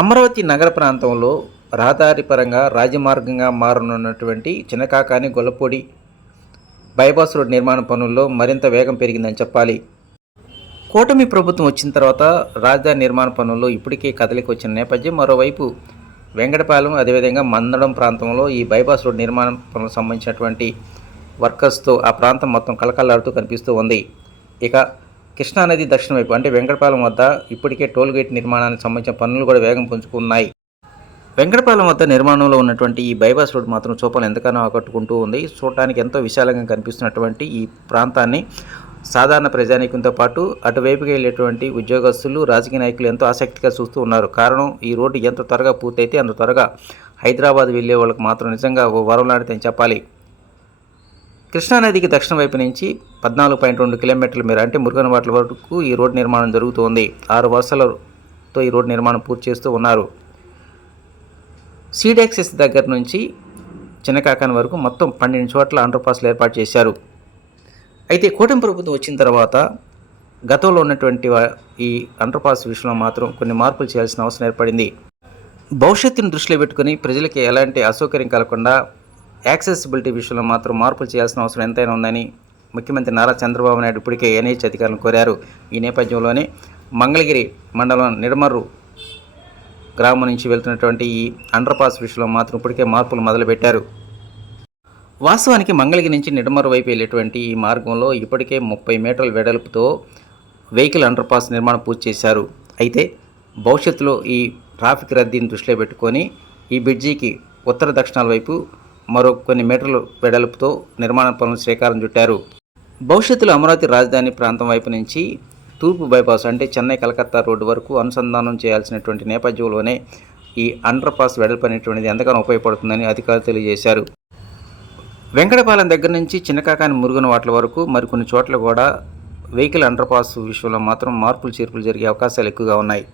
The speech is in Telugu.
అమరావతి నగర ప్రాంతంలో రహదారి పరంగా రాజమార్గంగా మారనున్నటువంటి చినకాకాని గొల్లపూడి బైపాస్ రోడ్ నిర్మాణ పనుల్లో మరింత వేగం పెరిగిందని చెప్పాలి. కూటమి ప్రభుత్వం వచ్చిన తర్వాత రాజధాని నిర్మాణ పనుల్లో ఇప్పటికే కదలిక వచ్చిన నేపథ్యం, మరోవైపు వెంకటపాలెం అదేవిధంగా మందడం ప్రాంతంలో ఈ బైపాస్ రోడ్ నిర్మాణ పనులకు సంబంధించినటువంటి వర్కర్స్తో ఆ ప్రాంతం మొత్తం కలకల్లాడుతూ కనిపిస్తూ ఉంది. ఇక కృష్ణానది దక్షిణ వైపు అంటే వెంకటపాలెం వద్ద ఇప్పటికే టోల్గేట్ నిర్మాణానికి సంబంధించిన పనులు కూడా వేగం పుంజుకున్నాయి. వెంకటపాలెం వద్ద నిర్మాణంలో ఉన్నటువంటి ఈ బైపాస్ రోడ్ మాత్రం చూపాలని ఎంతగానో ఆకట్టుకుంటూ ఉంది. చూడటానికి ఎంతో విశాలంగా కనిపిస్తున్నటువంటి ఈ ప్రాంతాన్ని సాధారణ ప్రజానీకంతో పాటు అటువైపుకి వెళ్ళేటువంటి ఉద్యోగస్తులు, రాజకీయ నాయకులు ఎంతో ఆసక్తిగా చూస్తూ ఉన్నారు. కారణం, ఈ రోడ్డు ఎంత త్వరగా పూర్తయితే అంత త్వరగా హైదరాబాద్ వెళ్ళే వాళ్ళకి మాత్రం నిజంగా ఓ వరం లాంటిదని చెప్పాలి. కృష్ణానదికి దక్షిణ వైపు నుంచి 14.2 కిలోమీటర్ల మేర అంటే మురుగనవాట్ల వరకు ఈ రోడ్డు నిర్మాణం జరుగుతోంది. 6 వరుసలతో ఈ రోడ్డు నిర్మాణం పూర్తి చేస్తూ ఉన్నారు. సీడాక్సెస్ దగ్గర నుంచి చిన్నకాకాని వరకు మొత్తం 12 చోట్ల అండర్పాస్లు ఏర్పాటు చేశారు. అయితే కూటమి ప్రభుత్వం వచ్చిన తర్వాత గతంలో ఉన్నటువంటి ఈ అండర్పాస్ విషయంలో మాత్రం కొన్ని మార్పులు చేయాల్సిన అవసరం ఏర్పడింది. భవిష్యత్తును దృష్టిలో పెట్టుకుని ప్రజలకి ఎలాంటి అసౌకర్యం కలగకుండా యాక్సెసిబిలిటీ విషయంలో మాత్రం మార్పులు చేయాల్సిన అవసరం ఎంతైనా ఉందని ముఖ్యమంత్రి నారా చంద్రబాబు నాయుడు ఇప్పటికే ఎన్హెచ్ అధికారులను కోరారు. ఈ నేపథ్యంలోనే మంగళగిరి మండలం నిడమర్రు గ్రామం నుంచి వెళ్తున్నటువంటి ఈ అండర్పాస్ విషయంలో మాత్రం ఇప్పటికే మార్పులు మొదలుపెట్టారు. వాస్తవానికి మంగళగిరి నుంచి నిడమర్రు వైపు వెళ్ళేటువంటి ఈ మార్గంలో ఇప్పటికే 30 మీటర్ల వెడల్పుతో వెహికల్ అండర్పాస్ నిర్మాణం పూర్తి చేశారు. అయితే భవిష్యత్తులో ఈ ట్రాఫిక్ రద్దీని దృష్టిలో పెట్టుకొని ఈ బ్రిడ్జికి ఉత్తర దక్షిణాల వైపు మరో కొన్ని మీటర్ల వెడల్పుతో నిర్మాణ పనులు శ్రీకారం చుట్టారు. భవిష్యత్తులో అమరావతి రాజధాని ప్రాంతం వైపు నుంచి తూర్పు బైపాస్ అంటే చెన్నై కలకత్తా రోడ్డు వరకు అనుసంధానం చేయాల్సినటువంటి నేపథ్యంలోనే ఈ అండర్పాస్ వెడల్పు అనేటువంటిది ఎంతగానో ఉపయోగపడుతుందని అధికారులు తెలియజేశారు. వెంకటపాలెం దగ్గర నుంచి చిన్నకాకాని మురుగనవాట్ల వరకు మరికొన్ని చోట్ల కూడా వెహికల్ అండర్పాస్ విషయంలో మాత్రం మార్పులు చేర్పులు జరిగే అవకాశాలు ఎక్కువగా ఉన్నాయి.